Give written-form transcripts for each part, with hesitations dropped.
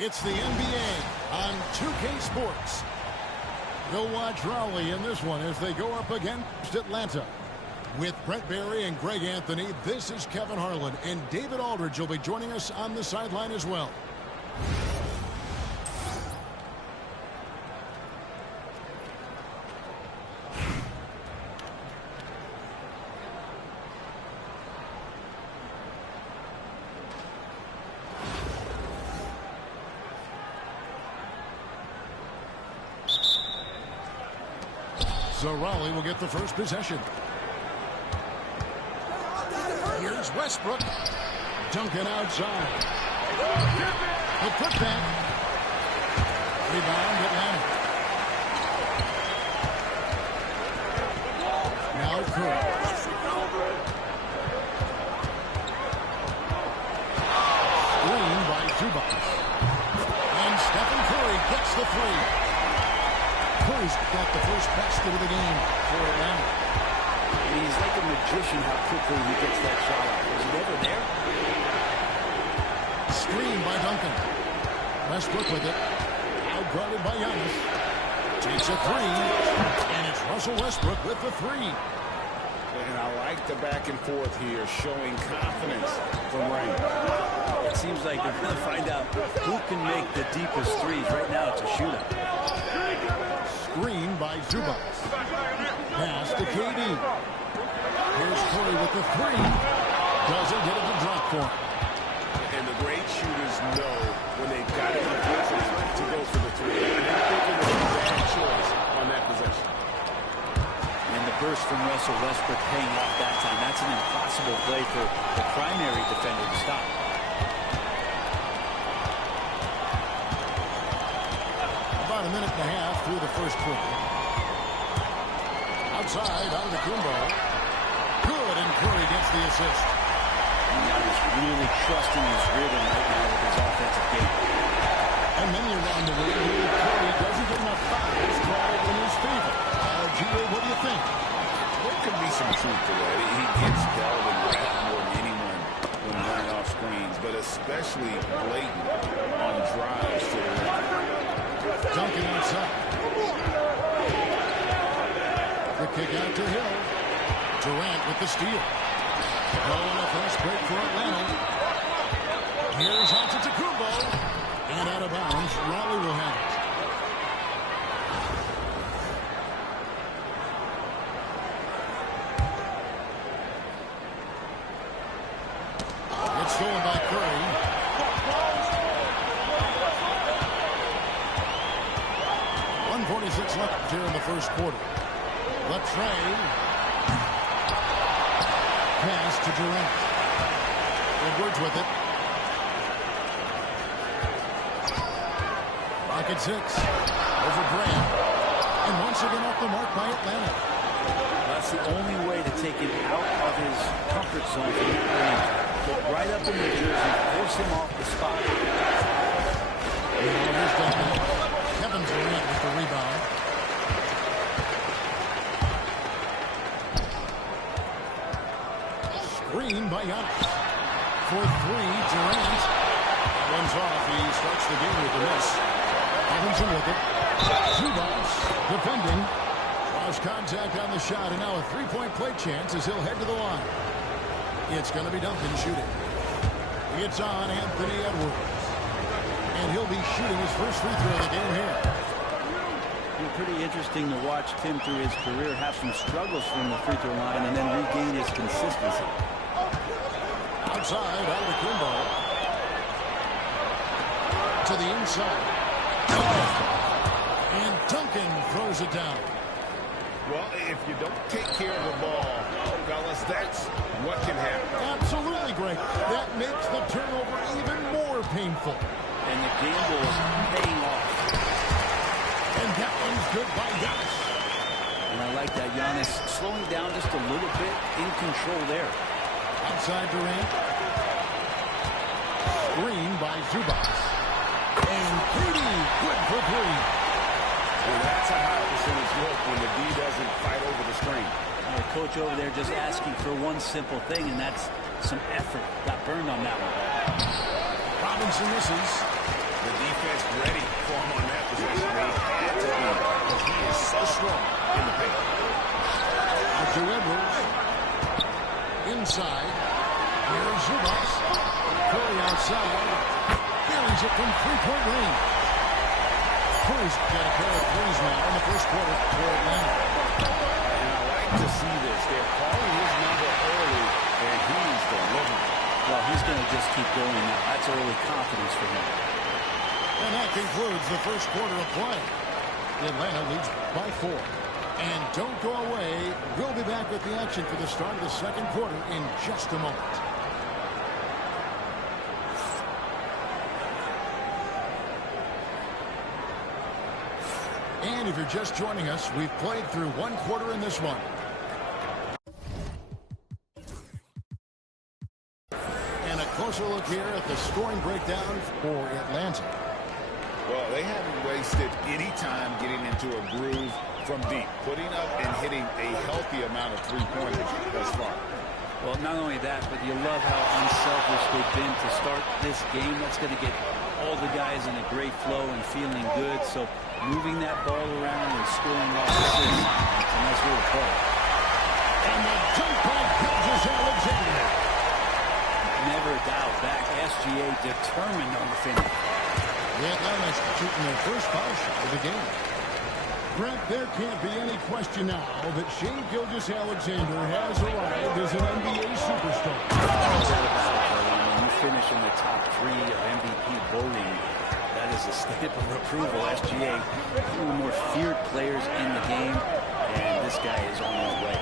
It's the NBA on 2K Sports. You'll watch Raleigh in this one as they go up against Atlanta. With Brett Barry and Greg Anthony, this is Kevin Harlan, and David Aldridge will be joining us on the sideline as well. So Raleigh will get the first possession. Here's Westbrook. Duncan outside. The putback. Rebound Atlanta. Now Curry. Screen by Zubac. And Stephen Curry gets the three. Curry's got the first basket of the game for Atlanta. He's like a magician how quickly he gets that shot off. Was it ever there? Screen by Duncan. Westbrook with it. Outguarded by Giannis. Takes a three. And it's Russell Westbrook with the three. And I like the back and forth here, showing confidence from Rain. It seems like they're going to find out who can make the deepest threes. Right now it's a shootout. Screen by Zubac. Pass to KD. Here's Curry with the three. Doesn't get it to drop for him. And the great shooters know when they've got it in position to go for the three. And I think it was a bad choice on that possession. And the burst from Russell Westbrook paying off that time. That's an impossible play for the primary defender to stop. About a minute and a half through the first quarter. Outside, out of the Kumbo. Good, and Curry gets the assist. Now he's really trusting his rhythm right now with his offensive game. And many around the league believe Curry doesn't get enough fouls called in his favor. Gio, what do you think? There could be some truth to that. He gets held and grabbed more than anyone when running off screens, but especially blatant on drives to the rim. Duncan outside. The kick out to Hill. Durant with the steal. Oh, a fast break for Atlanta. Here's Antetokounmpo. And out of bounds, Raleigh will have it. It's stolen by Curry. .46 left here in the first quarter. Latrey. Pass to Durant. Edwards with it. Rocket 6. Over Grant. And once again off the mark by Atlanta. That's the only way to take him out of his comfort zone from the range. Get right up in the jersey, force him off the spot. Here's Duncan. Kevin Durant with the rebound. Screen by Giannis. For three, Durant. That one's off. He starts the game with a miss. Robinson with it. Zubac defending. Cross contact on the shot, and now a three-point play chance as he'll head to the line. It's going to be Duncan shooting. It's on Anthony Edwards. And he'll be shooting his first free throw of the game here. It's pretty interesting to watch Tim through his career have some struggles from the free throw line and then regain his consistency. Outside, Antetokounmpo. To the inside. And Duncan throws it down. Well, if you don't take care of the ball, fellas, that's what can happen. Absolutely, Greg. That makes the turnover even more painful. And the gamble is paying off. And that one's good by Giannis. And I like that Giannis slowing down just a little bit, in control there. Outside Durant. Screen by Zubac. And KD good for three. Well, that's a high percentage look when the D doesn't fight over the screen. The coach over there just asking for one simple thing, and that's some effort. Got burned on that one. Robinson misses. The defense ready for him on that possession. They had to be, because he is so strong in the paint. Out to Edwards. Inside. Here's Zubas. Curry outside. Buries it from three-point range. Curry's got a pair of threes now in the first quarter for Atlanta. And I like to see this. They're calling his number early, and he's delivering. Well, he's going to just keep going now. That's early confidence for him. And that concludes the first quarter of play. Atlanta leads by 4. And don't go away. We'll be back with the action for the start of the second quarter in just a moment. And if you're just joining us, we've played through one quarter in this one. And a closer look here at the scoring breakdown for Atlanta. Well, they haven't wasted any time getting into a groove from deep, putting up and hitting a healthy amount of three-pointers thus far. Well, not only that, but you love how unselfish they've been to start this game. That's going to get all the guys in a great flow and feeling good. So moving that ball around and scoring off assists, it's a nice little play. And the jump by Alexander. Never doubt back. SGA determined on the finish. The Atlanta's shooting their first foul shot of the game. Brent, there can't be any question now that Shai Gilgeous-Alexander has arrived as an NBA superstar. No doubt about it, Kelly. I mean, you finish in the top 3 of MVP voting. That is a stamp of approval. SGA, one of the more feared players in the game, and this guy is on his way.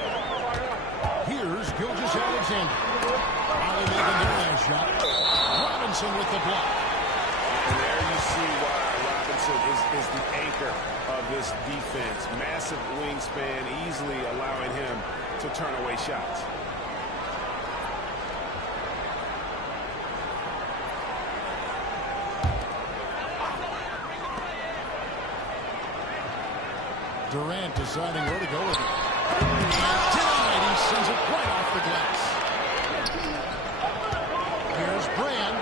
Here's Gilgeous-Alexander. Finally making their last shot. Robinson with the block. And there you see why Robinson is the anchor of this defense. Massive wingspan, easily allowing him to turn away shots. Durant deciding where to go with it. And denied. He sends it right off the glass. Here's Brand.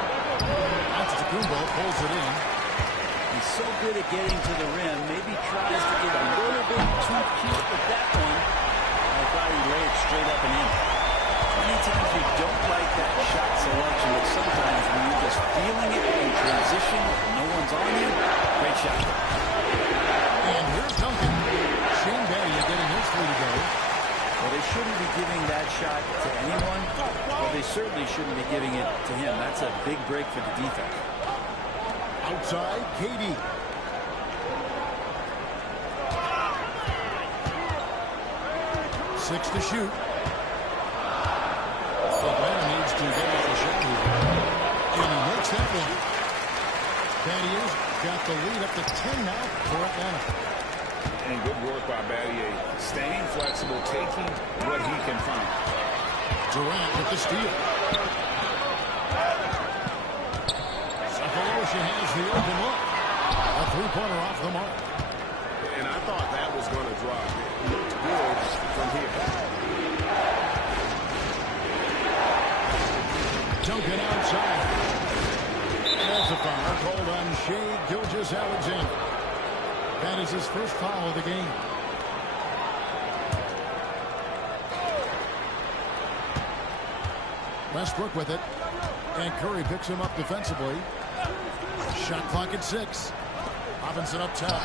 Antetokounmpo pulls it in. He's so good at getting to the rim. Maybe tries to get a little bit too cute with that one. I thought he laid it straight up and in. Many times you don't like that shot selection, but sometimes when you're just feeling it in transition, no one's on you, great shot. And here's Duncan. Shane Battier getting his 3 to go. Well, they shouldn't be giving that shot to anyone, but they certainly shouldn't be giving it to him. That's a big break for the defense. Outside, KD. Six to shoot. Atlanta needs to get off the shot here. And he makes that one. Battier's got the lead up to 10 now for Atlanta. And good work by Battier. Staying flexible, taking what he can find. Durant with the steal. She has the open look. A three-pointer off the mark. And I thought that was going to drop. It looked good from here. Duncan outside. And that's a foul called on Shai Gilgeous-Alexander. That is his first foul of the game. Westbrook with it. And Curry picks him up defensively. Shot clock at 6. Robinson up top.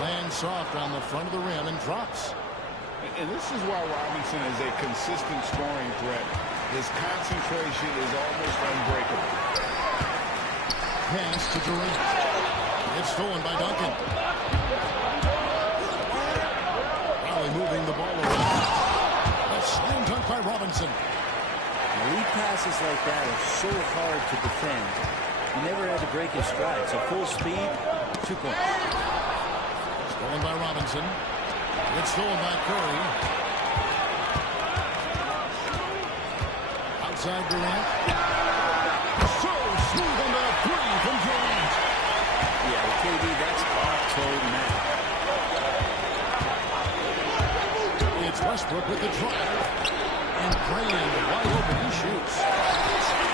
Lands soft on the front of the rim and drops. And this is why Robinson is a consistent scoring threat. His concentration is almost unbreakable. Pass to Durant. It's stolen by Duncan. Raleigh moving the ball around. A slam dunk by Robinson. Lead passes like that are so hard to defend. He never had to break his stride. So full speed, 2 points. Stolen by Robinson. It's stolen by Curry. Outside Durant. So smooth on the 3 from Durant. Yeah, with KD, that's off-toe now. It's Westbrook with the drive. And Brand wide open. He shoots.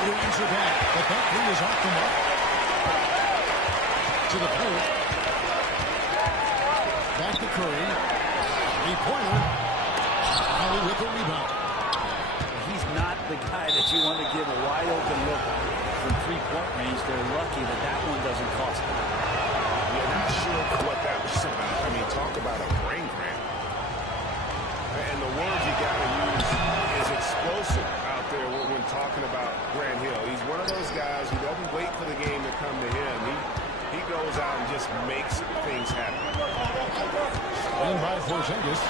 He answer back, but that 3 is off the mark. to the paint. Back to Curry. Three-pointer. Riley with the rebound. He's not the guy that you want to give a wide open look from three-point range. They're lucky that that one doesn't cost them. Yeah, not sure what that was about. I mean, talk about a brain cramp. And the word you got to use is explosive out there when talking about Grant Hill. He's one of those guys who doesn't wait for the game to come to him. He goes out and just makes things happen. And by Porzingis.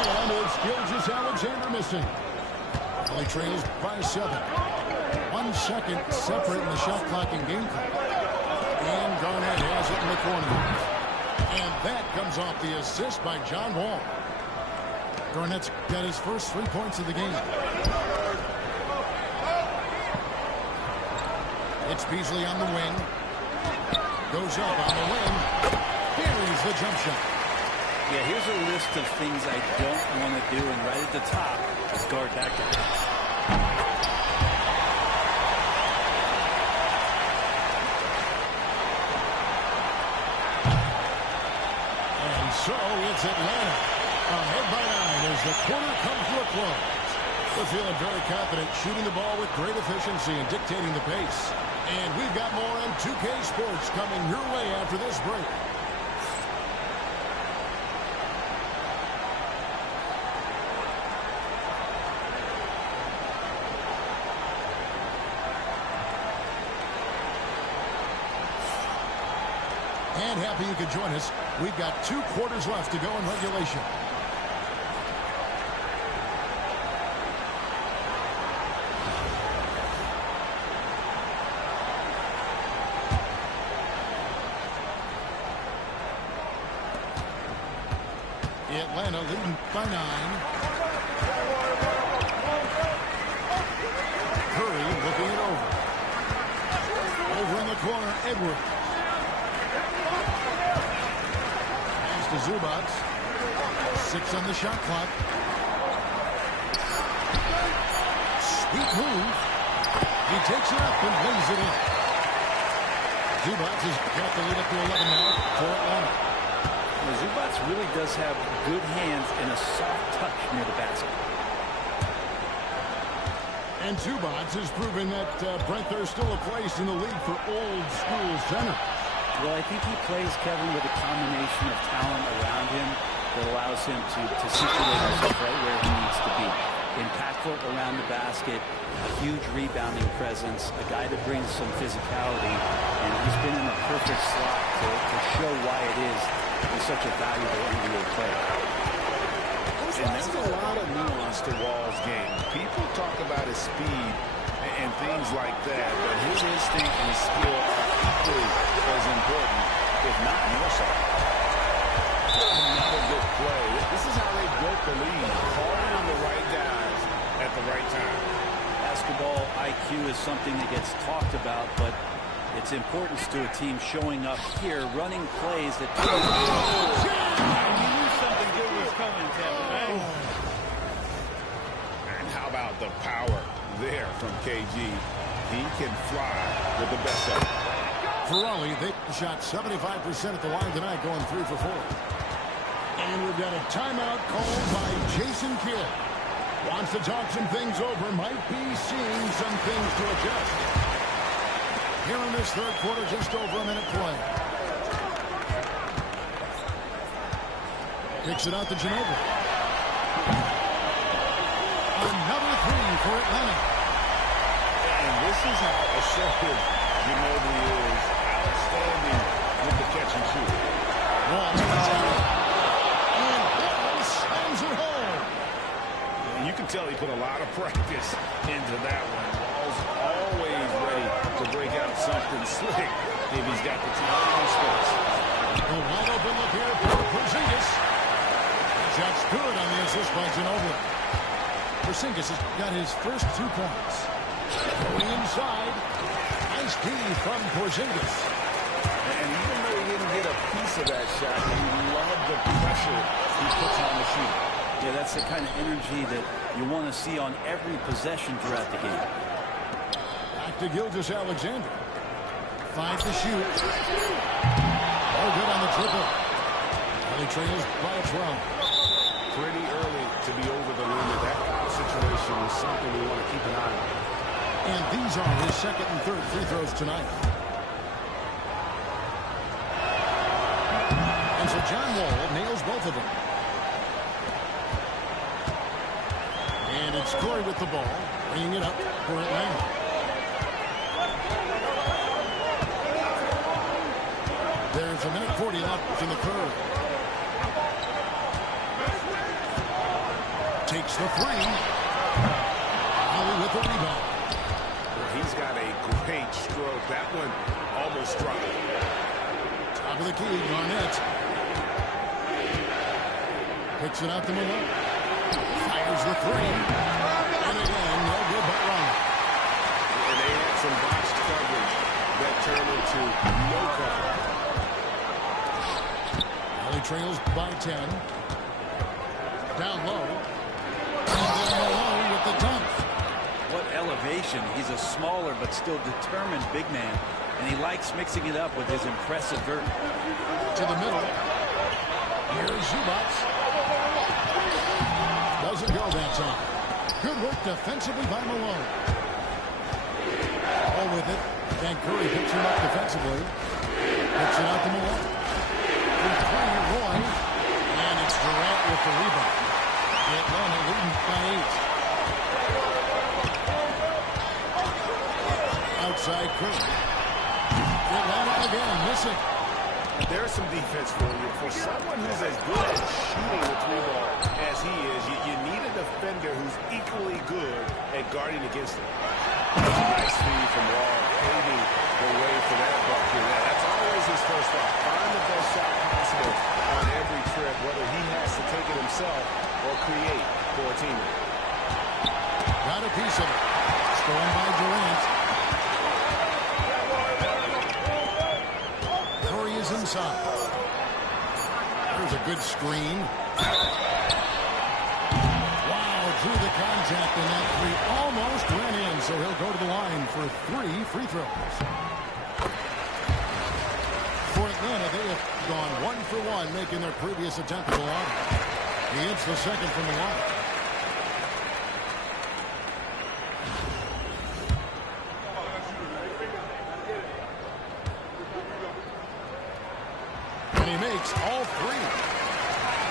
And it's Gilgeous-Alexander missing. He trails by 7. 1 second separate in the shot clock and game clock. And Garnett has it in the corner. And that comes off the assist by John Wall. Garnett's got his first 3 points of the game. It's Beasley on the wing. Goes up on the wing. Buries the jump shot. Yeah, here's a list of things I don't want to do, and right at the top is guard that guy. And so it's Atlanta ahead by 9 as the quarter comes to a close. We're feeling very confident, shooting the ball with great efficiency and dictating the pace. And we've got more on 2K Sports coming your way after this break. And happy you could join us. We've got 2 quarters left to go in regulation. Atlanta leading by 9. Curry looking it over. Over in the corner, Edwards. Pass to Zubac. 6 on the shot clock. Sweet move. He takes it up and lays it in. Zubac has got the lead up to 11 now for Atlanta. Zubac really does have good hands and a soft touch near the basket. And Zubac has proven that, Brent, there's still a place in the league for old school center. Well, I think he plays, Kevin, with a combination of talent around him that allows him to situate himself right where he needs to be. Impactful around the basket, a huge rebounding presence, a guy that brings some physicality, and he's been in a perfect slot to show why it is he's such a valuable NBA player. And there's a lot of nuance to Wall's game. People talk about his speed and things like that, but his instinct and his skill are equally as important, if not more so. Another good play. This is how they built the lead, calling on the right guys at the right time. Basketball IQ is something that gets talked about, but its importance to a team showing up here, running plays that... You knew something good was coming, Kevin, right? And how about the power there from KG? He can fly with the best of it. For Raleigh, they shot 75% at the line tonight, going 3 for 4. And we've got a timeout called by Jason Kidd. Wants to talk some things over, might be seeing some things to adjust. Here in this third quarter, just over a minute play. Kicks it out to Ginobili. Another 3 for Atlanta. And this is how assertive Ginobili is. Outstanding with the catch and shoot. Wall takes it. And Hill slams it home. And you can tell he put a lot of practice into that one. Wall's always ready to break out something slick if he's got the time and space. A wide open look here for Porzingis. Shot's good on the assist by Ginobili. Porzingis has got his first 2 points. Going inside. Nice D from Porzingis. And even though he didn't get a piece of that shot, he loved the pressure he puts on the shooter. Yeah, that's the kind of energy that you want to see on every possession throughout the game. Back to Gilgeous-Alexander. 5 to shoot. Oh, good on the triple. He trails by 12. Pretty early to be over the limit. That foul situation is something we want to keep an eye on. And these are his second and third free throws tonight. And so John Wall nails both of them. And it's Corey with the ball, bringing it up for Atlanta. There's a minute 40 left in the third. Takes the three. Ali with the rebound. He's got a great stroke. That one almost dropped. Top of the key, Garnett. Picks it out to Malone. Fires the three. And again, no good but wrong. And they had some botched coverage that turned into no cover. Ali trails by 10. Down low. And then Malone with the dunk. What elevation. He's a smaller but still determined big man. And he likes mixing it up with his impressive vert. To the middle. Here's Zubats. Doesn't go that time. Good work defensively by Malone. All with it. And Curry picks him up defensively. Picks it out to Malone. He's playing Roy. And it's Durant with the rebound. Atlanta leading by 8. Outside Curry. Atlanta again missing. There's some defense for you. For someone who's as good at shooting the three ball as he is, you need a defender who's equally good at guarding against him. Nice feed from Wall, paving the way for that bucket. That's always his first thought. Find the best shot possible on every trip, whether he has to take it himself or create for a teammate. Got a piece of it. Stolen by Durant. Curry is inside. There's a good screen. Wow, drew the contact, and that three almost went in, so he'll go to the line for 3 free throws. For Atlanta, they have gone 1 for 1, making their previous attempt at the line. He hits the second from the line. And he makes all 3.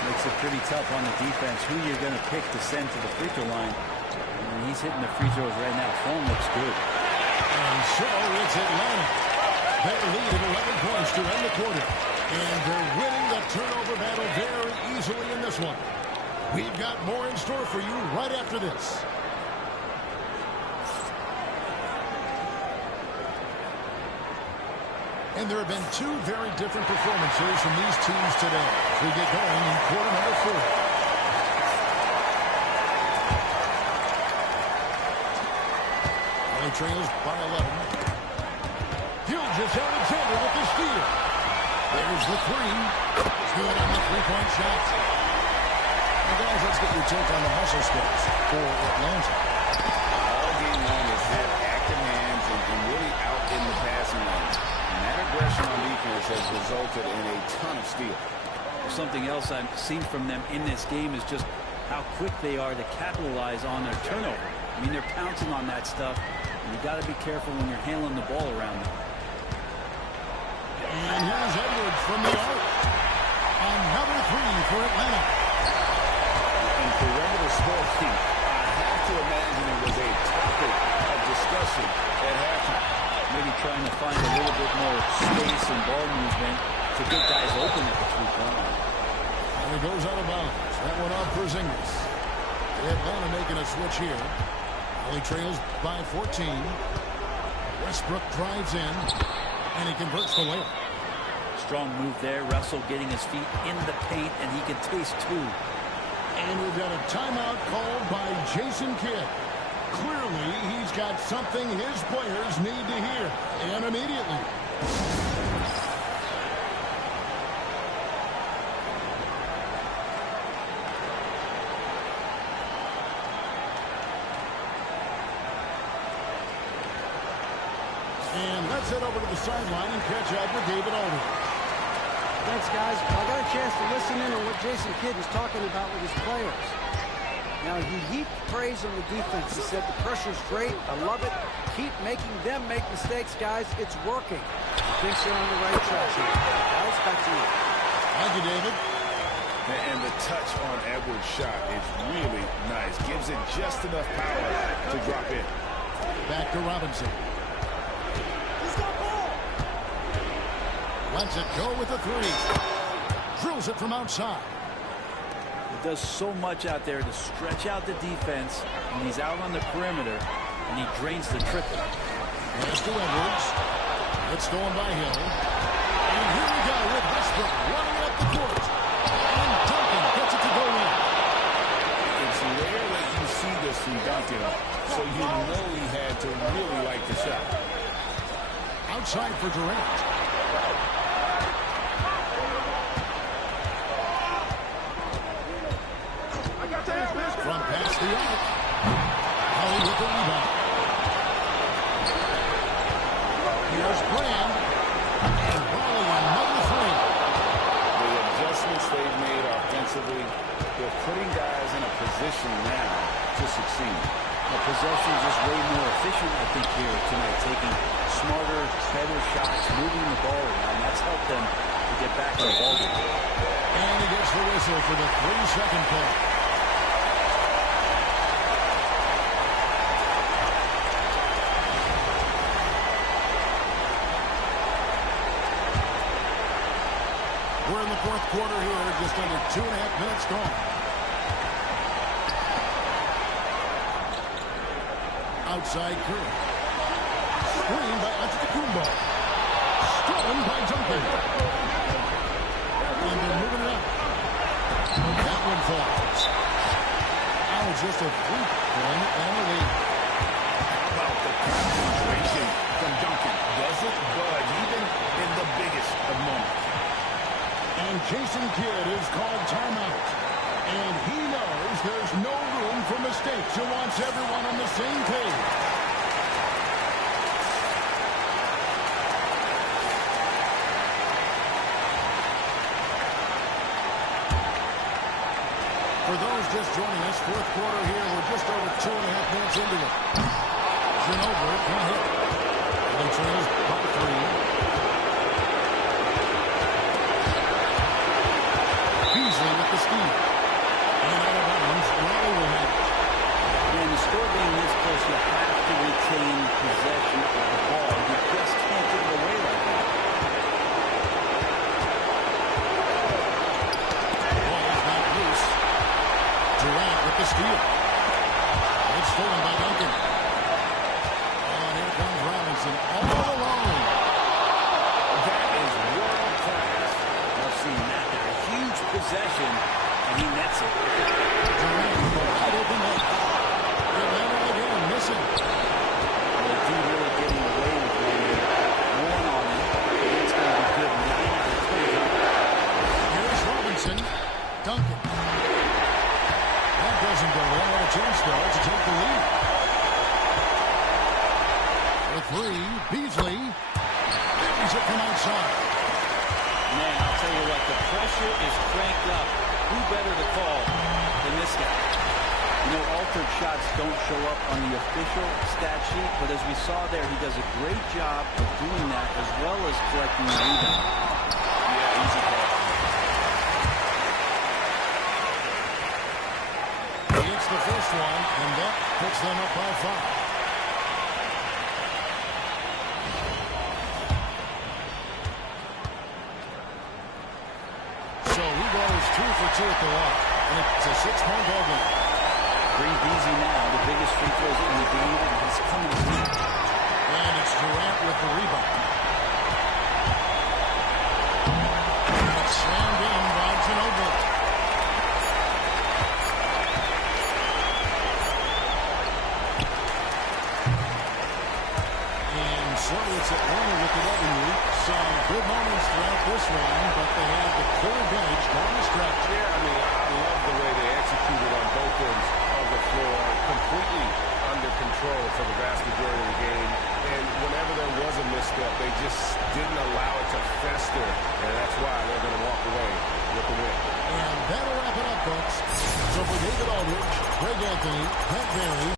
Makes it pretty tough on the defense who you're going to pick to send to the free throw line. And he's hitting the free throws right now. Form looks good. And so it's Atlanta. They lead at 11 points to end the quarter. And they're winning the turnover battle very easily in this one. We've got more in store for you right after this. And there have been 2 very different performances from these teams today as we get going in quarter number 4. He trails by 11. Gilgeous-Alexander with the steal. There's the three. Good on the three-point shot. Now, guys, let's get your take on the hustle skills for Atlanta. All game long is hit, active hands, and really out in the passing lane. And that aggression on defense has resulted in a ton of steals. Something else I've seen from them in this game is just how quick they are to capitalize on their turnover. I mean, they're pouncing on that stuff. And you got to be careful when you're handling the ball around them. And here's Edwards from the arc. Another 3 for Atlanta. And perimeter scoring, I have to imagine it was a topic of discussion at halftime. Maybe trying to find a little bit more space and ball movement to get guys open at the three-point line. And it goes out of bounds. That one off for Zingis. Atlanta making a switch here. He trails by 14. Westbrook drives in, and he converts the layup. Strong move there. Russell getting his feet in the paint, and he can taste 2. And we've got a timeout called by Jason Kidd. Clearly, he's got something his players need to hear, and immediately. And Let's head over to the sideline and catch up with David Alden. Thanks, guys. I got a chance to listen in on what Jason Kidd was talking about with his players. Now, he heaped praise on the defense. He said the pressure's great. I love it. Keep making them make mistakes, guys. It's working. He thinks they're on the right track here. Guys, back to you. Thank you, David. And the touch on Edwards' shot is really nice. Gives it just enough power to drop in. Back to Robinson. Lets it go with the three. Drills it from outside. He does so much out there to stretch out the defense when he's out on the perimeter, and he drains the triple. Pass to Edwards. It's stolen by Hill. And here we go with Westbrook running up the court. And Duncan gets it to go in. It's rare that you see this from Duncan, so you know he had to really like the shot. Outside for Durant. From past the arc. Holly with the rebound. Here's Brand. And Raleigh another three. The adjustments they've made offensively, they're putting guys in a position now to succeed. The possession is just way more efficient, I think, here tonight, taking smarter, better shots, moving the ball around. That's helped them to get back in the ballgame. And he gets the whistle for the 3-second call. We're in the fourth quarter here, just under 2.5 minutes gone. Outside Curry. Screen by Antetokounmpo. Stolen by Duncan. And they're moving it up. That one falls. Now it's just a 3-point and a lead. How about the concentration from Duncan? Doesn't budge even in the biggest of moments. And Jason Kidd is called timeout. And he knows there's no room for mistakes. He wants everyone on the same page. For those just joining us, fourth quarter here, we're just over 2.5 minutes into it. Ginobili can't hit. They trails by 3. Beasley with the steal. And out of bounds, Raleigh will have it. And the score being this close, you have to retain possession of the ball. You just can't give it away like that. Ball is not loose. Durant with the steal. It's stolen by Duncan. And here comes Robinson all alone. That is world class. I've seen that there. A huge possession, and he nets it. Durant with a wide open look. Atlanta again missing. They do really getting away with one on him. And it's going to be good 9 out of 20. Here's Robinson. Duncan. That doesn't go in. What a chance, though, to take the lead. For 3, Beasley. Brings it from outside. Man, I'll tell you what, the pressure is cranked up. Who better to call than this guy? You know, altered shots don't show up on the official stat sheet, but as we saw there, he does a great job of doing that as well as collecting the rebound. Yeah, easy call. He hits the first one, and that puts them up by 5. So he goes 2 for 2 at the line, and it's a 6-point ball game. Breathe easy now, the biggest free throws in the game, and he's coming through. And it's Durant with the rebound. And it's slammed in by Ginobili. And so it's Atlanta with the W. Some good moments throughout this one, but they had the clear advantage down the stretch. Yeah, I mean, I love the way they executed on both ends of the floor, completely under control for the vast majority of the game. And whenever there was a misstep, So for David Aldridge, Greg Anthony, Pat Barry.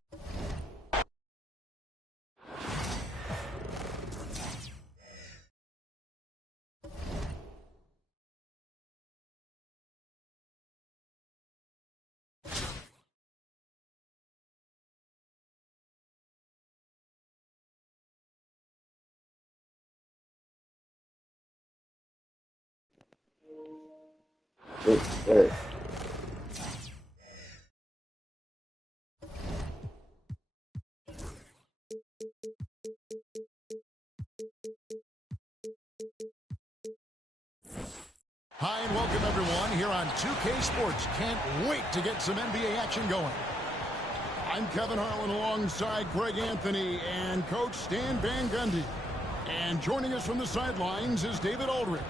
Hi and welcome everyone here on 2K Sports. Can't wait to get some NBA action going. I'm Kevin Harlan alongside Greg Anthony and Coach Stan Van Gundy. And joining us from the sidelines is David Aldridge.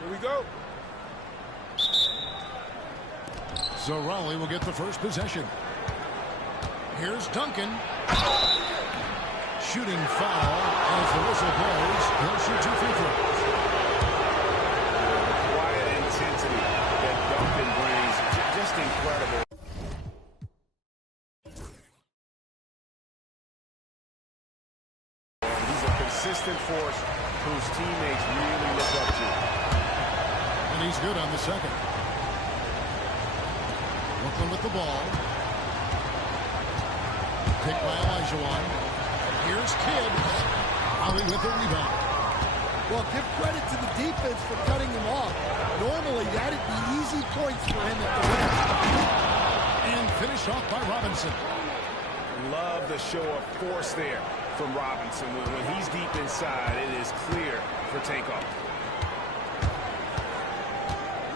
Here we go. So Raleigh will get the first possession. Here's Duncan. Shooting foul as the whistle blows. He'll shoot 2 free throws. The quiet intensity that Duncan brings, just incredible. He's a consistent force whose teammates really look up to. And he's good on the second. Brooklyn with the ball. Picked by Olajuwon. Here's Kidd. Holly with the rebound. Well, give credit to the defense for cutting him off. Normally, that'd be easy points for him at the rim. And finished off by Robinson. Love the show of force there from Robinson. When he's deep inside, it is clear for takeoff.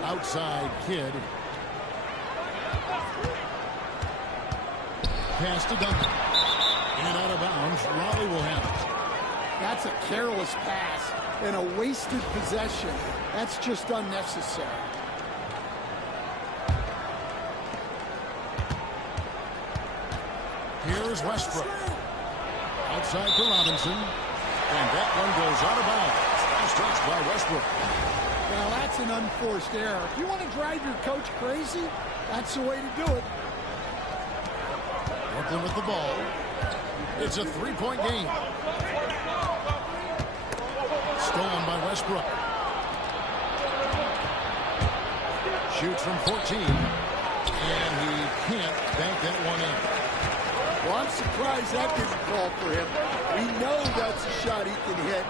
Outside Kidd. Pass to Duncan. And out of bounds, Raleigh will have it. That's a careless pass and a wasted possession. That's just unnecessary. Here's Westbrook. Outside to Robinson. And that one goes out of bounds. Last touch by Westbrook. Now, that's an unforced error. If you want to drive your coach crazy, that's the way to do it. Brooklyn with the ball. It's a three-point game. Stolen by Westbrook. Shoots from 14. And he can't bank that one in. Well, I'm surprised that didn't fall for him. We know that's a shot he can hit,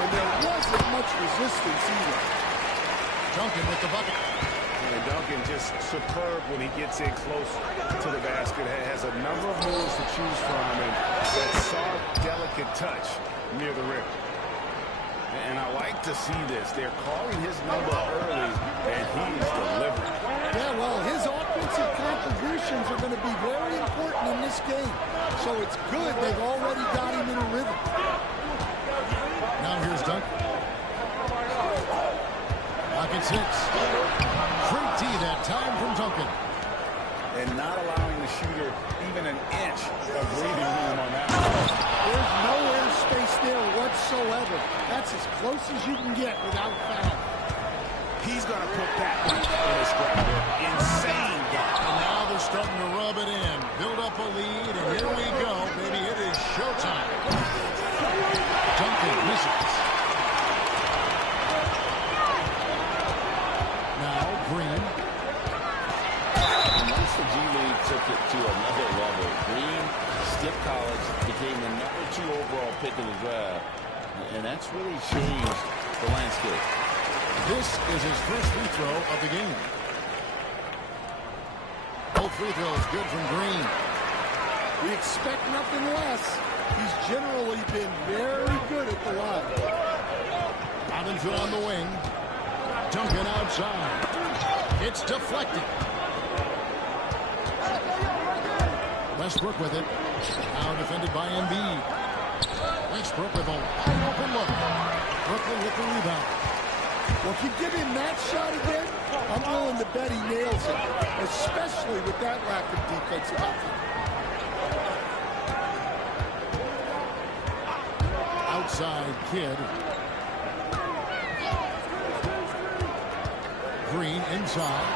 and there wasn't much resistance either. Duncan with the bucket. And Duncan just superb when he gets in close to the basket. Has a number of moves to choose from, and that soft, delicate touch near the rim. And I like to see this. They're calling his number early, and he's delivering. Yeah, well, his offensive contributions are going to be very important in this game. So it's good they've already got him in a rhythm. Now here's Duncan. Pocket 6. Great D that time from Duncan. And not allowing the shooter even an inch of breathing room on that one. There's no airspace there whatsoever. That's as close as you can get without foul. He's going to put that one in his grab there. Insane guy. And now they're starting to rub it in. Build up a lead, and here we go. Baby, it is showtime. Duncan misses. Now Green. And once the G League took it to another level, Green, Stiff College, became the #2 overall pick in the draft. And that's really changed the landscape. This is his first free throw of the game. Both free throws good from Green. We expect nothing less. He's generally been very good at the line. Robinson on the wing. Duncan outside. It's deflected. Westbrook with it. Now defended by Embiid. Westbrook with a wide open look. with the rebound. Well, if you give him that shot again, I'm willing to bet he nails it, especially with that lack of defensive effort. Outside Kidd. Green inside.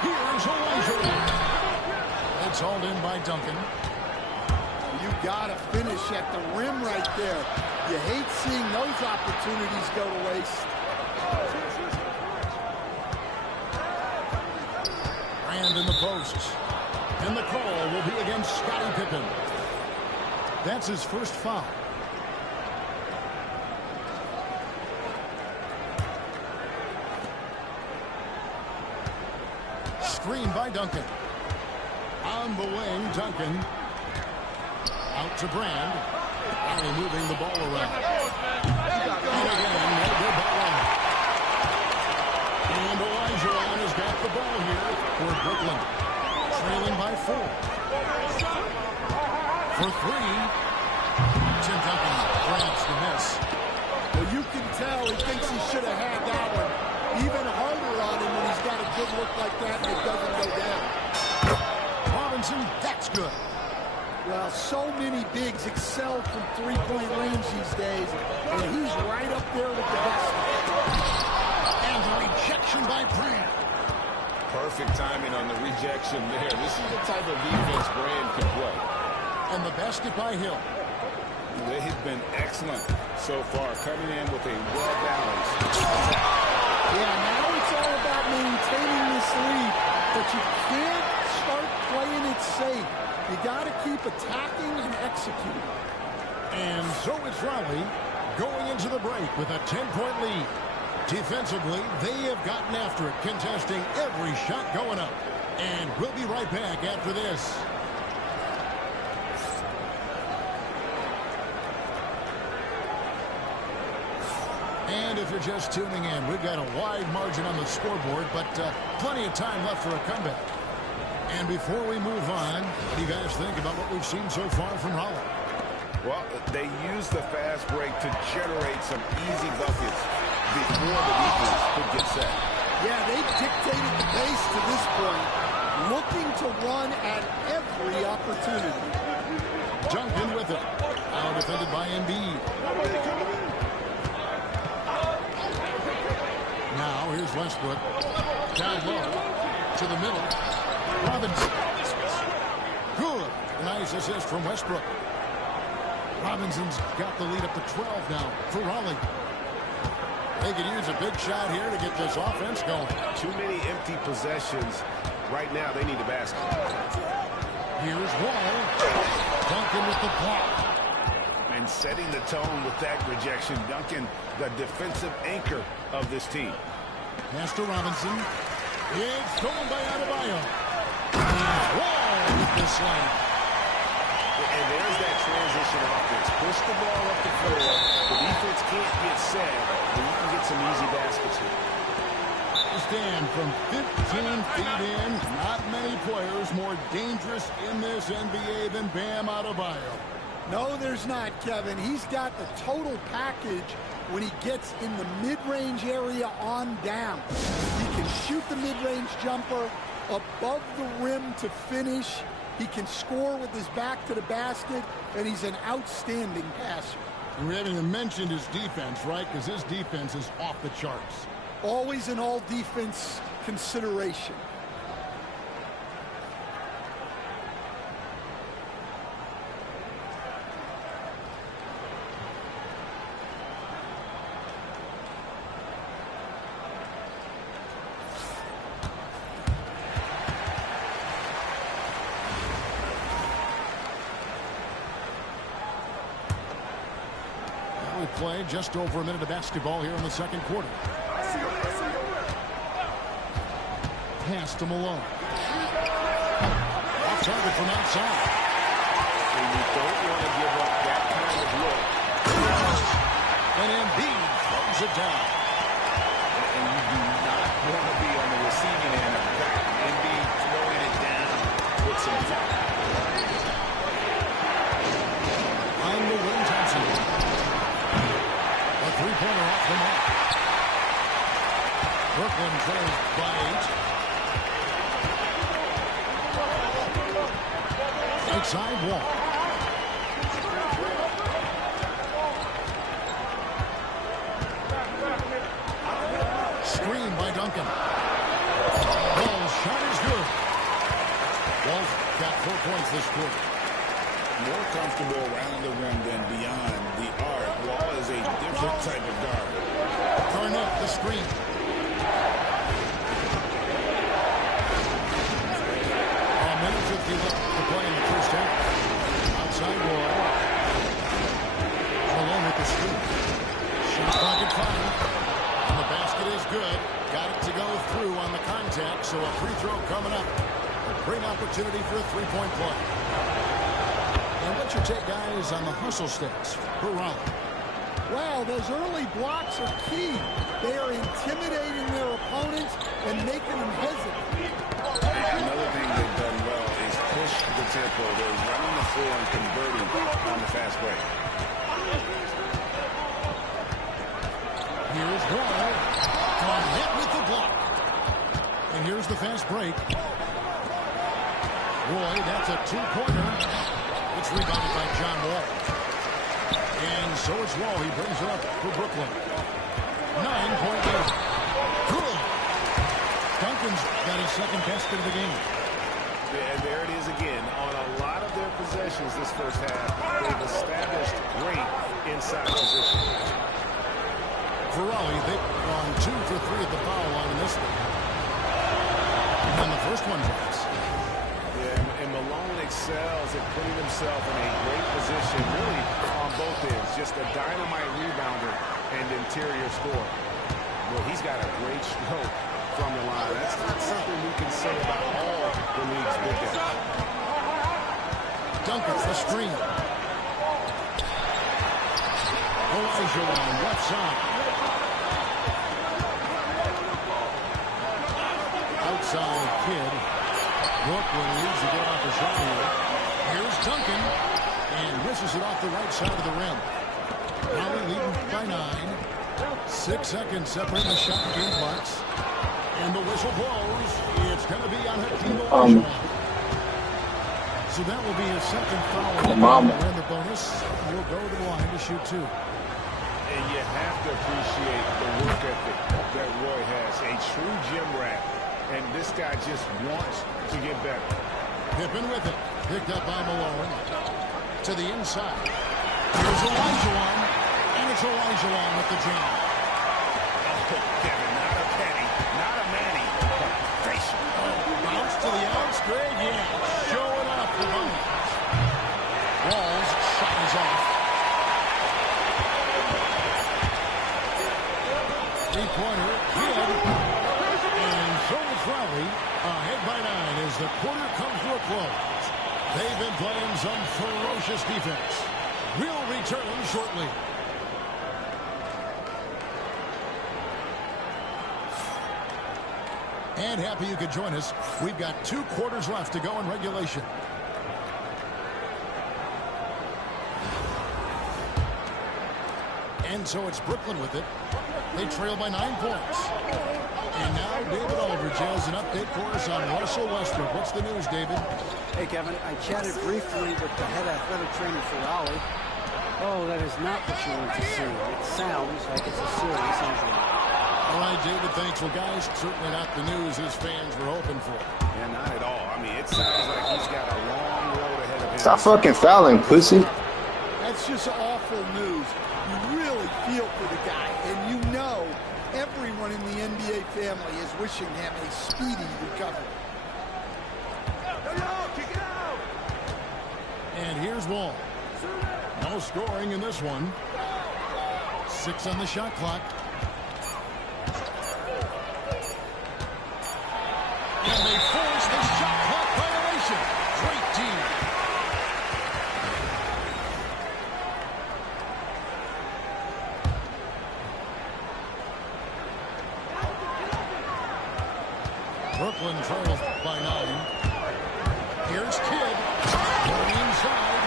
Here's Elijah. It's hauled in by Duncan. You got to finish at the rim right there. You hate seeing those opportunities go to waste. Brand in the posts. And the call will be against Scottie Pippen. That's his first foul. Screen by Duncan. On the wing, Duncan. Out to Brand. Barely moving the ball around. And again, no good by one. And Elijah has got the ball here for Brooklyn. Trailing by 4. For 3. Tim Duncan grabs the miss. Well, you can tell he thinks he should have had that one. Even harder on him when he's got a good look like that and it doesn't go down. Robinson, that's good. Well, so many bigs excel from three-point range these days, and he's right up there with the best. And the rejection by Brand. Perfect timing on the rejection there. This is the type of defense Brand can play. And the basket by Hill. They have been excellent so far, coming in with a well-balanced attack. Yeah, now it's all about maintaining this lead, but you can't start playing it safe. You got to keep attacking and executing. And so it's Raleigh going into the break with a 10-point lead. Defensively, they have gotten after it, contesting every shot going up. And we'll be right back after this. And if you're just tuning in, we've got a wide margin on the scoreboard, but plenty of time left for a comeback. And before we move on, what do you guys think about what we've seen so far from Raleigh? Well, they used the fast break to generate some easy buckets before the defense could get set. Yeah, they dictated the pace to this point, looking to run at every opportunity. Duncan with it. Now defended by Embiid. Now here's Westbrook. Down low to the middle. Robinson. Good. Nice assist from Westbrook. Robinson's got the lead up to 12 now for Raleigh. They could use a big shot here to get this offense going. Too many empty possessions. Right now, they need a basket. Here's Wall. Duncan with the block. And setting the tone with that rejection. Duncan, the defensive anchor of this team. Pass to Robinson. It's stolen by Adebayo. Wall with the slam. And there's that transition offense. Push the ball up the floor. The defense can't get set, and you can get some easy baskets here. Stand from 15 feet in. Not many players more dangerous in this NBA than Bam Adebayo. No, there's not, Kevin. He's got the total package when he gets in the mid-range area on down. He can shoot the mid-range jumper above the rim to finish. He can score with his back to the basket, and he's an outstanding passer. We haven't even mentioned his defense, right? Because his defense is off the charts. Always an all-defense consideration. Play just over a minute of basketball here in the second quarter. Pass to Malone. Off target from outside. And you don't want to give up that kind of look. And Embiid throws it down. And you do not want to be on the receiving end of that. Embiid throwing it down with some fire. On the wing, Thompson. three-pointer off the mark. Brooklyn trails by 8. Right side Wall. Screen by Duncan. Wall's shot is good. Wall's got 4 points this quarter. More comfortable around the rim than beyond the arc. Wall is a different type of guard. Garnett, the screen. A minute 50 left to play in the first half. Outside Wall. Alone with the screen. Shot clock at 5. And the basket is good. Got it to go through on the contact, so a free throw coming up. A great opportunity for a three-point play. And what's your take, guys, on the hustle stats for Raleigh? Well, those early blocks are key. They are intimidating their opponents and making them hesitate. Another thing they've done well is push the tempo. They're running the floor and converting on the fast break. Here's Wall. On hit with the block. And here's the fast break. Roy, that's a two-pointer. It's rebounded by John Wall. And so it's Wall. He brings it up for Brooklyn. 9-point lead. Good. Duncan's got his second basket of the game. And there it is again. On a lot of their possessions this first half, they've established great inside position. For Raleigh, they've gone 2 for 3 at the foul line in this one. And the first one drops. Yeah, and Malone excels at putting himself in a great position, really on both ends. Just a dynamite rebounder and interior scorer. Well, he's got a great stroke from the line. That's not something we can say about all the league's big guys. Duncan, the screen. Elijah on left side. Outside Kidd. Brooklyn leads to get off the shot here. Here's Duncan. And misses it off the right side of the rim. Raleigh leading by 9. 6 seconds separating the shot between blocks. And the whistle blows. It's going to be on Hakeem Olajuwon. So that will be his second foul. And the bonus will go to the line to shoot 2. And you have to appreciate the work ethic that Roy has. A true gym rat. And this guy just wants to get better. Pippen with it. Picked up by Malone. To the inside. Here's Olajuwon. And it's Olajuwon with the jam. Kevin, not a penny, not a manny. Bounce to the outs, Greg. Yeah, showing off the money. Wall's shot is off. 3-pointer, Kidd. And so is Raleigh. Ahead by 9 as the quarter comes to a close. They've been playing some ferocious defense. We'll return shortly. And happy you could join us. We've got 2 quarters left to go in regulation. And so it's Brooklyn with it. They trail by 9 points. And now David Aldridge has an update for us on Russell Westbrook. What's the news, David? Hey, Kevin, I chatted briefly with the head athletic trainer for Raleigh. Oh, that is not what you want to see. It sounds like it's a serious injury. All right, David, thanks. Well, guys, certainly not the news his fans were hoping for. Yeah, not at all. I mean, it sounds like he's got a long road ahead of him. Stop fucking fouling, pussy. That's just awful news. You really feel for the guy, and you know everyone in the NBA family is wishing him a speedy recovery. And here's Wall. No scoring in this one. 6 on the shot clock. And they force the shot clock violation. Great team. Brooklyn trails by 9. Here's Kidd. Going inside.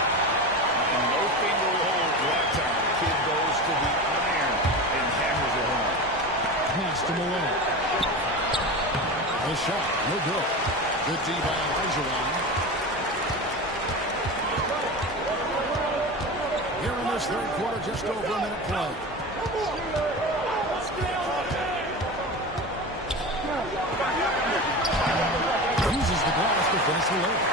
No finger roll that time. Kid goes to the iron and Pass to Malone. The shot, no good. Good D by Elijah. Here in this third quarter, just over a minute play. Uses the glass to finish the layup.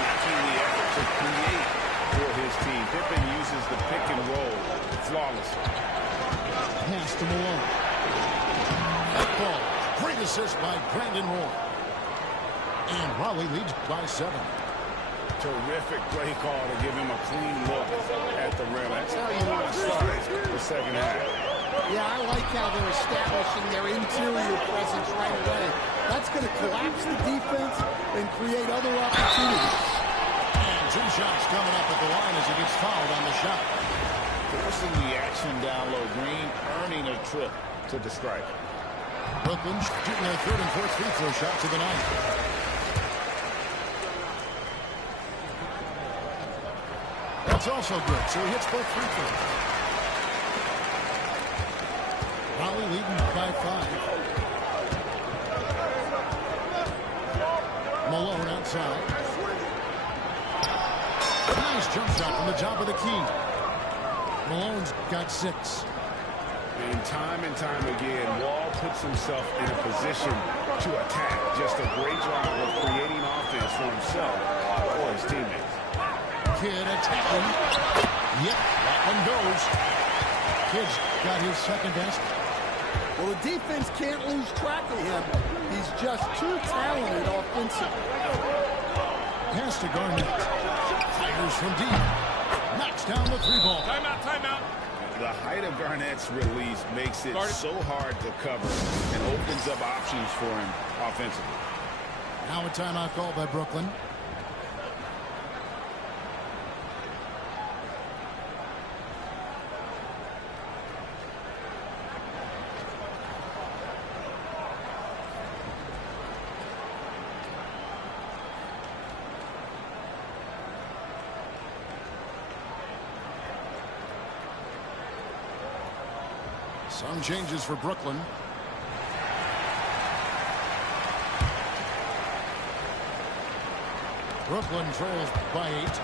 Making the effort to create for his team. Pippen uses the pick and roll flawlessly. Pass to Malone. Ball. Great assist by Brandon Roy. And Raleigh leads by 7. Terrific play call to give him a clean look at the rim. That's how you want to start the second half. Yeah, I like how they're establishing their interior presence right away. That's going to collapse the defense and create other opportunities. And 2 shots coming up at the line as he gets fouled on the shot. Forcing the action down low. Green earning a trip To the strike. Brooklyn shooting their 3rd and 4th free throw shots of the night. That's also good, so he hits both free throws. Raleigh leading by 5. Malone outside. Nice jump shot from the top of the key. Malone's got 6. And time again, Wall puts himself in a position to attack. Just a great job of creating offense for himself or his teammates. Kidd attacking. Yep, that one goes. Kidd's got his second best. Well, the defense can't lose track of him. He's just too talented offensively. Pass to Garnett. Fires from deep. Knocks down the 3-ball. Timeout. The height of Garnett's release makes it so hard to cover and opens up options for him offensively. Now a timeout call by Brooklyn. Some changes for Brooklyn. Brooklyn trails by 8.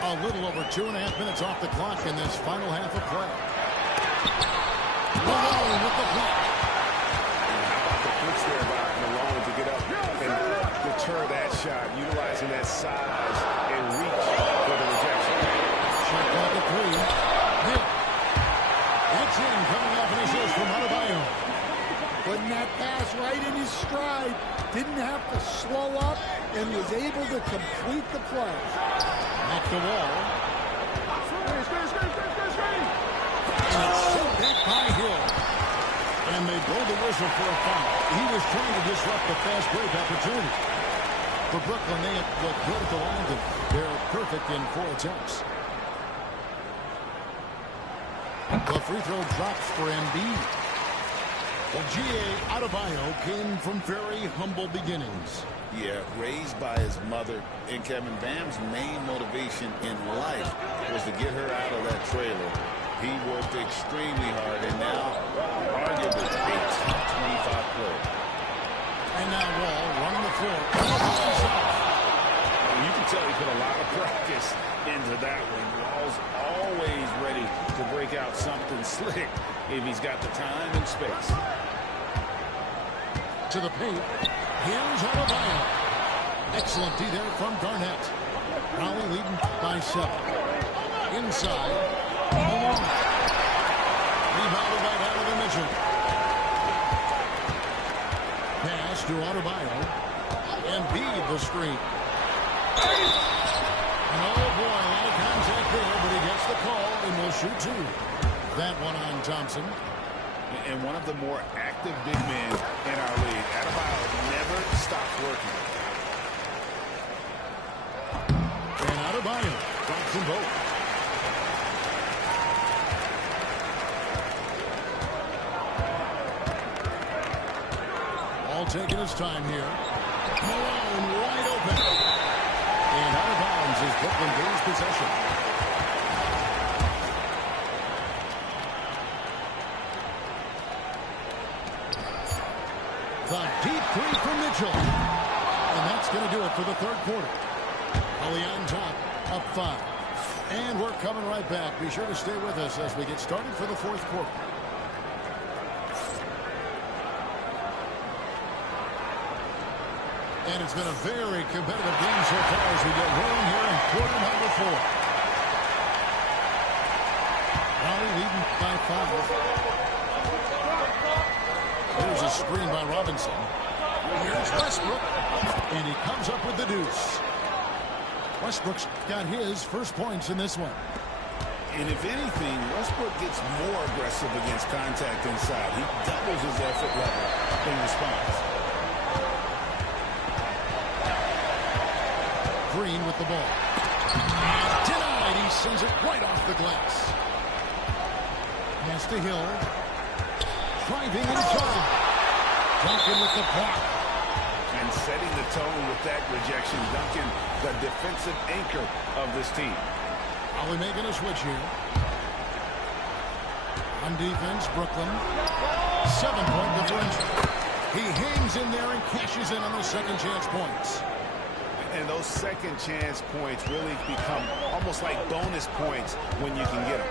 A little over 2.5 minutes off the clock in this final half of play. Malone with the block. How about the flicks there by Malone to get up and deter that shot, utilizing that size and reach for the rejection. Shot clock at 3. Hit. That's in, coming off an assist from Adebayo. Putting that pass right in his stride. Didn't have to slow up and was able to complete the play. At the wall. And it's sent back by Hill. And they blow the whistle for a foul. He was trying to disrupt the fast break opportunity. For Brooklyn, they have looked good at the line. They're perfect in 4 attempts. The free throw drops for Embiid. Well, G.A. Adebayo came from very humble beginnings. Yeah, raised by his mother. And Kevin Bam's main motivation in life was to get her out of that trailer. He worked extremely hard and now arguably a top 25 player. And now Wall running the floor. You can tell he put a lot of practice into that one. Wall's always ready to break out something slick if he's got the time and space. To the paint. Here's Adebayo. Excellent D there from Garnett. Raleigh leading by 7. Inside. Malone. Rebounded by Donovan Mitchell. Pass to Adebayo. Embiid the screen. And oh boy, a lot of contact there, but he gets the call and will shoot 2. That one on Thompson. And one of the more active big men in our league. Adebayo never stops working. And Adebayo drops them both. All taking his time here. Malone wide open. And out of bounds as Brooklyn gains possession. Mitchell. And that's going to do it for the third quarter. Holly on top, up 5. And we're coming right back. Be sure to stay with us as we get started for the fourth quarter. And it's been a very competitive game so far as we get rolling here in quarter number 4. Raleigh leading by 5. Here's a screen by Robinson. Here's Westbrook. And he comes up with the deuce. Westbrook's got his first points in this one. And if anything, Westbrook gets more aggressive against contact inside. He doubles his effort level in response. Green with the ball. Denied. He sends it right off the glass. Pass to Hill. Driving inside. Duncan with the block. And setting the tone with that rejection. Duncan, the defensive anchor of this team. Holly making a switch here. On defense, Brooklyn. 7-point differential. He hangs in there and cashes in on those second chance points. And those second chance points really become almost like bonus points when you can get them.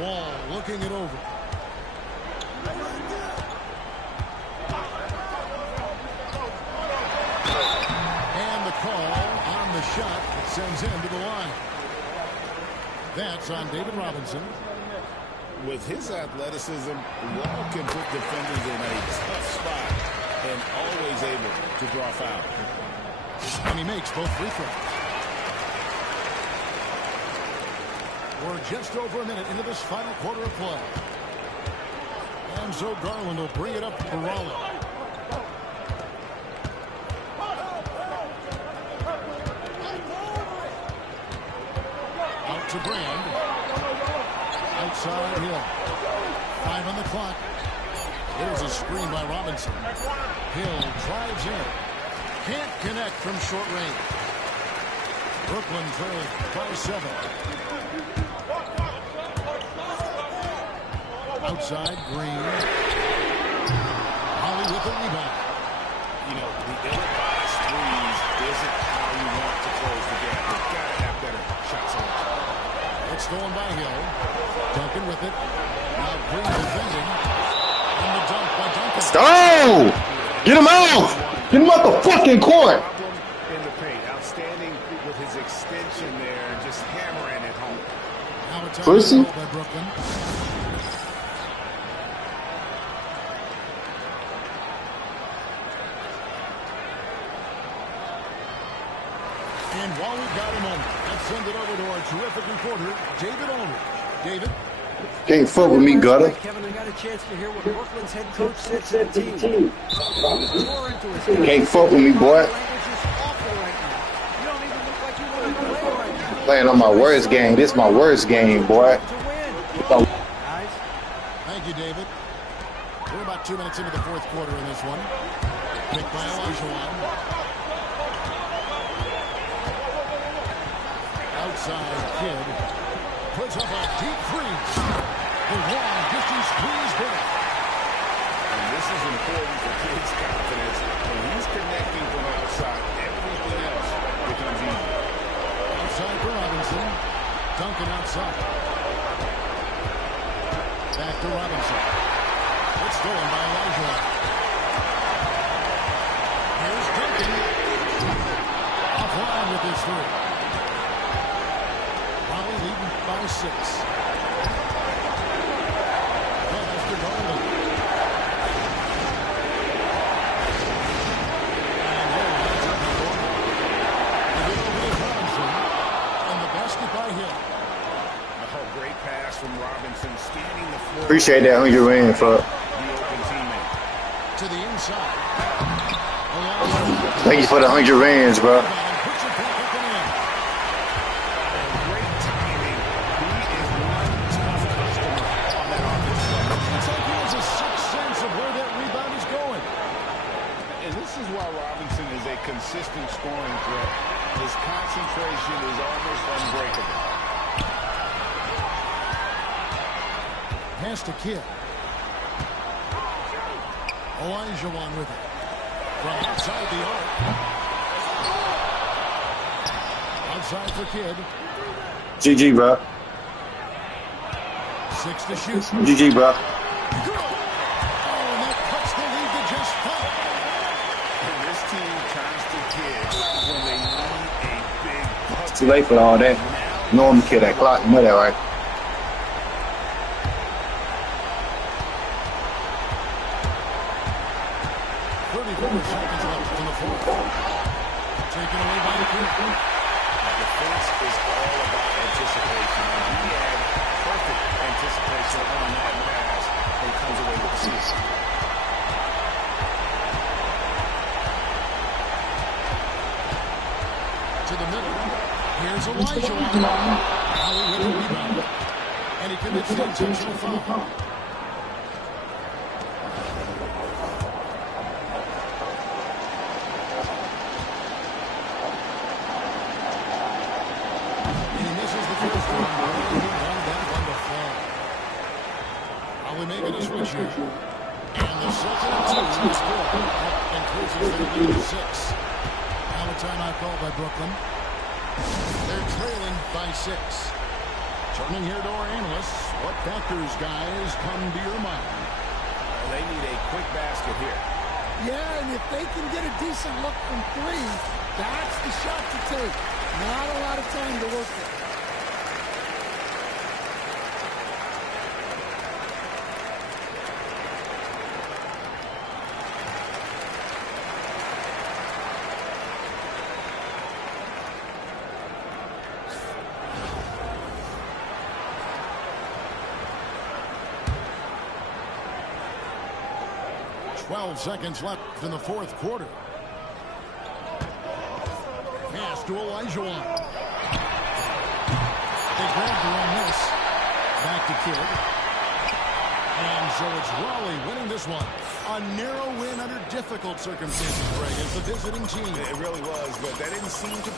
Wall looking it over. And the call on the shot that sends him to the line. That's on David Robinson. With his athleticism, Wall can put defenders in a tough spot and always able to draw foul. And he makes both free throws. We're just over a minute into this final quarter of play. And so Garland will bring it up for Raleigh. Out to Brand. Outside Hill. 5 on the clock. There's a screen by Robinson. Hill drives in. Can't connect from short range. Brooklyn trailing by 7. Outside, Green. Holly with the rebound. You know, the ill-advised threes isn't how you want to close the gap. You've got to have better shot selection. It's stolen by Hill. Duncan with it. Now Green defending. And the dunk by Duncan. Oh! Get him out! Get him out the fucking court! In the paint. Outstanding with his extension there. Just hammering it home. Now it's Pussy. out by Brooklyn. And while we've got a moment, let's send it over to our terrific reporter, David Aldridge. David? Can't fuck with me, gutter. Kevin, I got a chance to hear what Brooklyn's head coach said to the team. Can't fuck with me, boy. Playing on my worst game. This is my worst game, boy. Thank you, David. We're about 2 minutes into the fourth quarter in this one. Picked by Olajuwon. Outside Kidd. Puts up a deep freeze. The long distance squeeze back. And this is important for Kidd's confidence. When he's connecting from outside, everything else becomes easy. Outside for Robinson. Duncan outside. Back to Robinson. It's stolen by Olajuwon. Here's Duncan. Offline with his 3. Raleigh leading by 6. Pass to Garland. And there lies up the corner. The good old Robinson. And the basket by Hill. Oh, great pass from Robinson, scanning the floor. Appreciate that 100 rand, fuck. The open teammate. To the inside. Thank you for the 100 rands, bro. Puts it back up and in. Great timing. He is one tough customer on that offensive play. It's like he has a sixth sense of where that rebound is going. And this is why Robinson is a consistent scoring threat. His concentration is almost unbreakable. Pass to Kidd. Olajuwon with it. From outside the arc. Outside for Kidd. GG, bro. 6 to shoot. GG, bro. Good. Oh, and that cuts the lead to just 5. And this team turns to Kidd when they need a big bucket. It's too late for all that. Know I'm the kid that clock. You know that, right? 34 seconds left in the fourth. Taken away by the Kid. Defense is all about anticipation. And he had perfect anticipation on that pass and comes away with the assist. To the middle. Here's Olajuwon. Howie with the rebound. And he commits the intentional foul. And he misses the first one. He wanted that one to fall. Are we making a switch here? And the second and 2 is good. That increases their lead to 6. Now a timeout called by Brooklyn. They're trailing by 6. Turning here to our analysts. What factors, guys, come to your mind? Well, they need a quick basket here. Yeah, and if they can get a decent look from 3, that's the shot to take. Not a lot of time to work with. Seconds left in the fourth quarter. Pass to Olajuwon. They grabbed her on this. Back to Kidd. And so it's Raleigh winning this one. A narrow win under difficult circumstances, Greg, as the visiting team. It really was, but that didn't seem to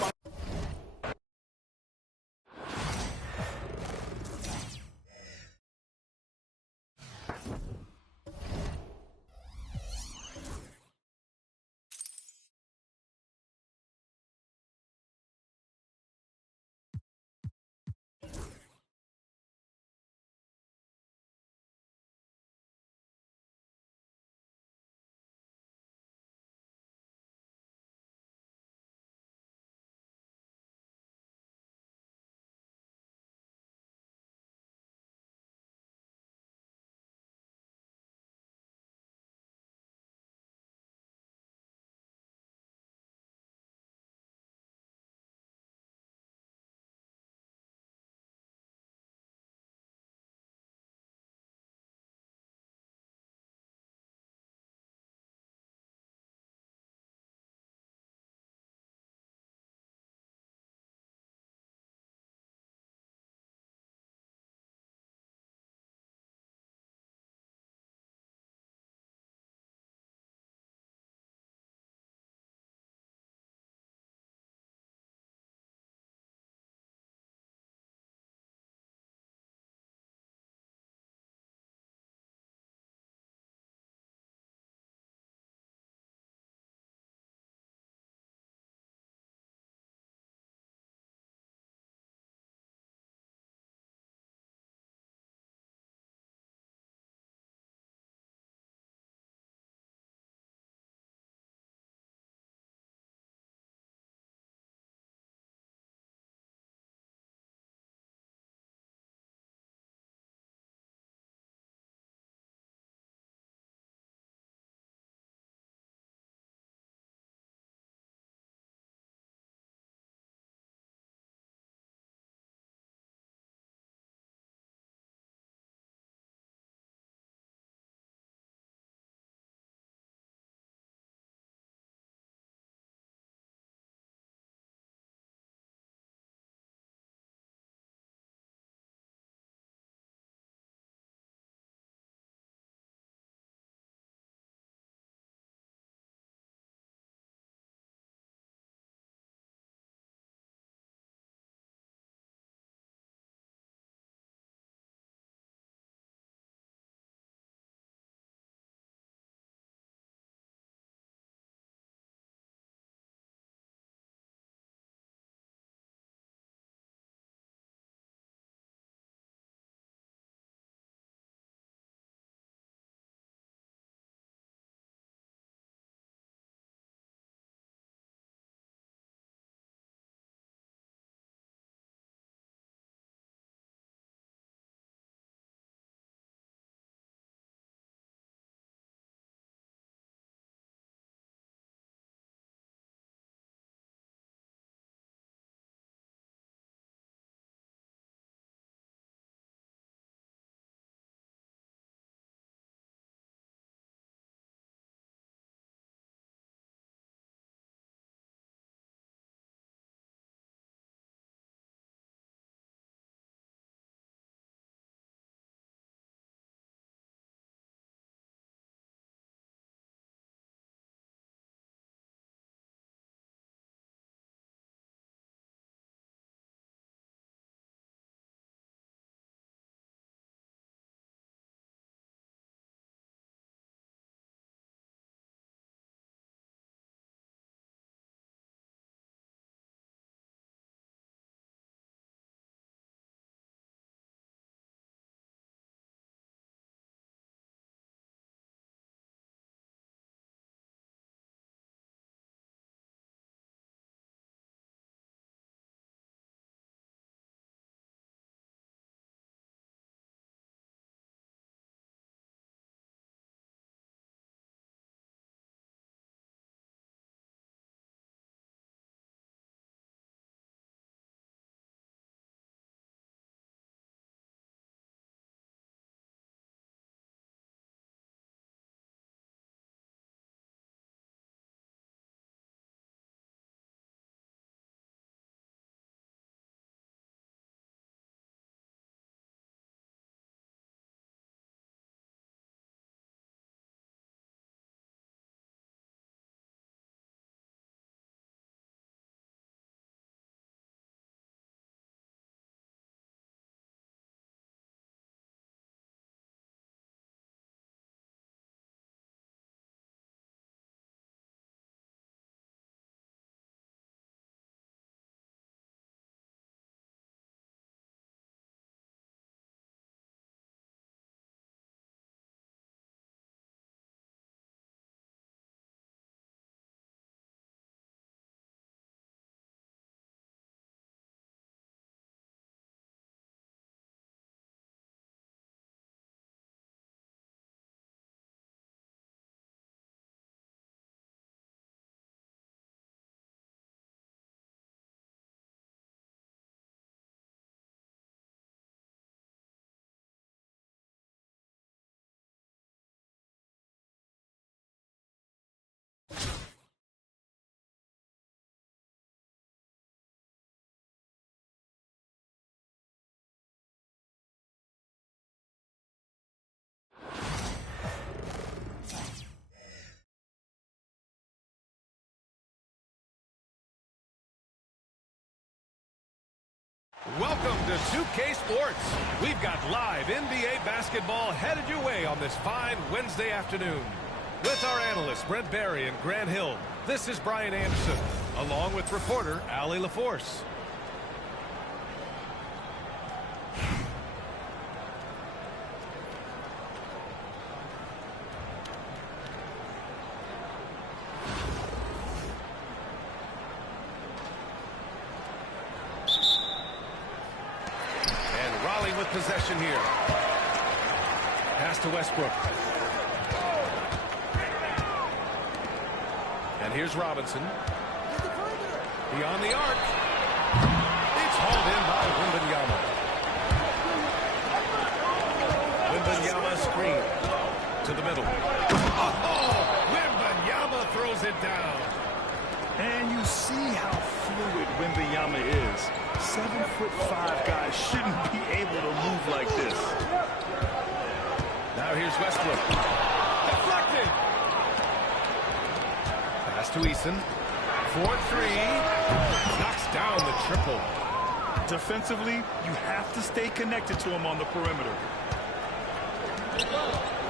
Welcome to 2K Sports. We've got live NBA basketball headed your way on this fine Wednesday afternoon. With our analysts Brent Barry and Grant Hill, this is Brian Anderson, along with reporter Allie LaForce. With possession here. Pass to Westbrook. And here's Robinson. Beyond the arc. It's hauled in by Wembanyama. Wembanyama screen to the middle. Oh, Wembanyama throws it down. And you see how fluid Wembanyama is. 7'5" guys shouldn't be able to move like this. Now here's Westbrook. Deflected. Pass to Eason. 4-3. Knocks down the triple. Defensively, you have to stay connected to him on the perimeter.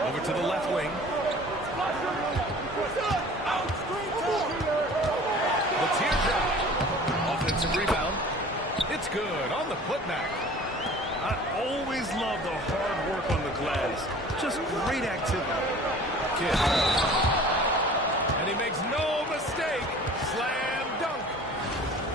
Over to the left wing. The teardrop. Offensive rebound. It's good on the putback. I always love the hard work on the glass. Just great activity. Kid. And he makes no